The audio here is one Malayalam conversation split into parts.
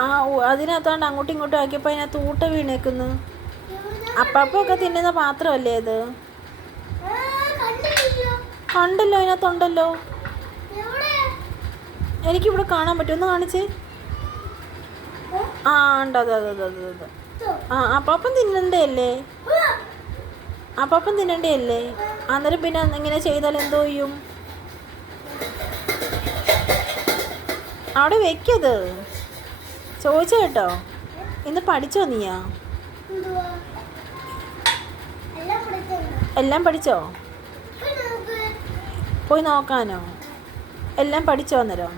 ആ അതിനകത്താണ്ട് അങ്ങോട്ടും ഇങ്ങോട്ടും ആക്കിയപ്പോൾ അതിനകത്ത് ഊട്ട വീണേക്കുന്നു. അപ്പപ്പൊക്കെ തിന്നുന്ന പാത്രമല്ലേ അത്? കണ്ടല്ലോ, അതിനകത്തുണ്ടല്ലോ. എനിക്കിവിടെ കാണാൻ പറ്റും, ഒന്ന് കാണിച്ചേ. ആ ഉണ്ട്, അതെ അതെ അതെ അതെ അതെ. ആ അപ്പം തിന്നണ്ടേ അല്ലേ? അപ്പം തിന്നണ്ടേ അല്ലേ? അന്നേരം പിന്നെ ഇങ്ങനെ ചെയ്താൽ എന്തോ ചെയ്യും? അവിടെ വെക്കത്. ചോദിച്ചു കേട്ടോ, ഇന്ന് പഠിച്ചോ നീയാ? എല്ലാം പഠിച്ചോ? പോയി നോക്കാനോ? എല്ലാം പഠിച്ചോ അന്നേരം?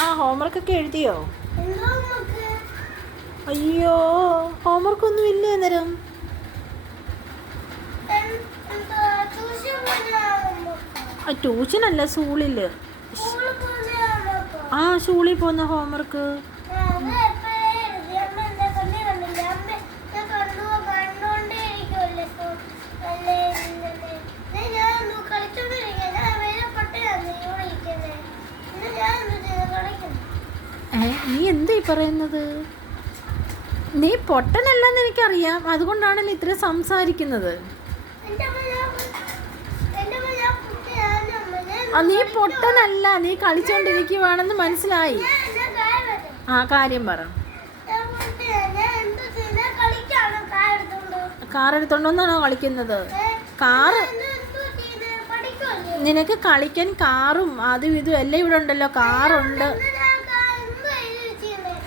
ആ ഹോംവർക്കൊക്കെ എഴുതിയോ? അയ്യോ, ഹോംവർക്കൊന്നും ഇല്ലേ അന്നേരം? ട്യൂഷനല്ല, സ്കൂളിൽ. ആ സ്കൂളിൽ പോകുന്ന ഹോംവർക്ക്. നീ എന്തായി പറയുന്നത്? നീ പൊട്ടനല്ലെന്ന് എനിക്കറിയാം, അതുകൊണ്ടാണല്ലോ ഇത്ര സംസാരിക്കുന്നത്. നീ പൊട്ടനല്ല, നീ കളിച്ചോണ്ടിരിക്കുവാണെന്ന് മനസ്സിലായി. ആ കാര്യം പറ. കാർ എടുത്തോണ്ടോന്നാണോ കളിക്കുന്നത്? കാറ് നിനക്ക് കളിക്കാൻ കാറും അതും ഇതും എല്ലാം ഇവിടെ ഉണ്ടല്ലോ. കാറുണ്ട്.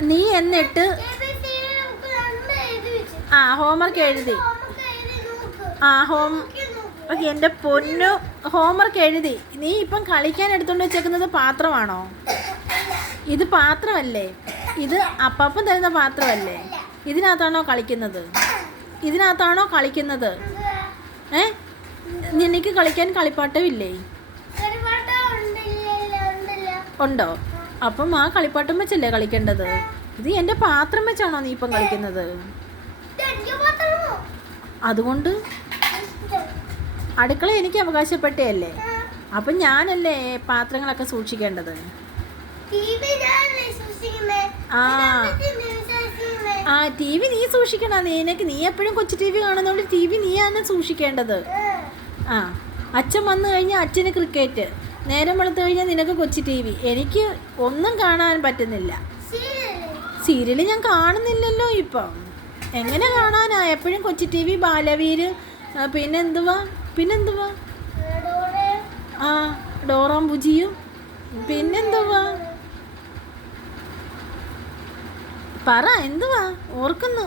നീ എന്നിട്ട് ഹോംവർക്ക് എഴുതി. എൻ്റെ പൊന്നു, ഹോംവർക്ക് എഴുതി. നീ ഇപ്പം കളിക്കാൻ എടുത്തോണ്ട് വെച്ചേക്കുന്നത് പാത്രമാണോ? ഇത് പാത്രമല്ലേ? ഇത് അപ്പം തരുന്ന പാത്രമല്ലേ? ഇതിനകത്താണോ കളിക്കുന്നത്? നിനക്ക് കളിക്കാൻ കളിപ്പാട്ടം ഇല്ലേ? ഉണ്ടോ? അപ്പം ആ കളിപ്പാട്ടം വെച്ചല്ലേ കളിക്കേണ്ടത്. ഇത് എൻ്റെ പാത്രം വെച്ചാണോ നീ ഇപ്പം കളിക്കുന്നത്? അതുകൊണ്ട് അടുക്കള എനിക്ക് അവകാശപ്പെട്ടല്ലേ? അപ്പം ഞാനല്ലേ പാത്രങ്ങളൊക്കെ സൂക്ഷിക്കേണ്ടത്? ടി വി നീ സൂക്ഷിക്കണം. നീ എപ്പോഴും കൊച്ചു ടി വി കാണുന്നതുകൊണ്ട് ടി വി നീയാണ് സൂക്ഷിക്കേണ്ടത്. അച്ഛൻ വന്നു കഴിഞ്ഞാൽ അച്ഛന് ക്രിക്കറ്റ്, നേരം വെളുത്തു കഴിഞ്ഞാൽ നിനക്ക് കൊച്ചു ടി വി. എനിക്ക് ഒന്നും കാണാൻ പറ്റുന്നില്ല. സീരിയൽ ഞാൻ കാണുന്നില്ലല്ലോ ഇപ്പം. എങ്ങനെ കാണാനാ? എപ്പോഴും കൊച്ചു ടി വി, ബാലവീര്, പിന്നെന്തുവാ ഡോറാം ബുജിയും, പിന്നെന്തുവാ പറ, എന്തുവാ ഓർക്കുന്നു?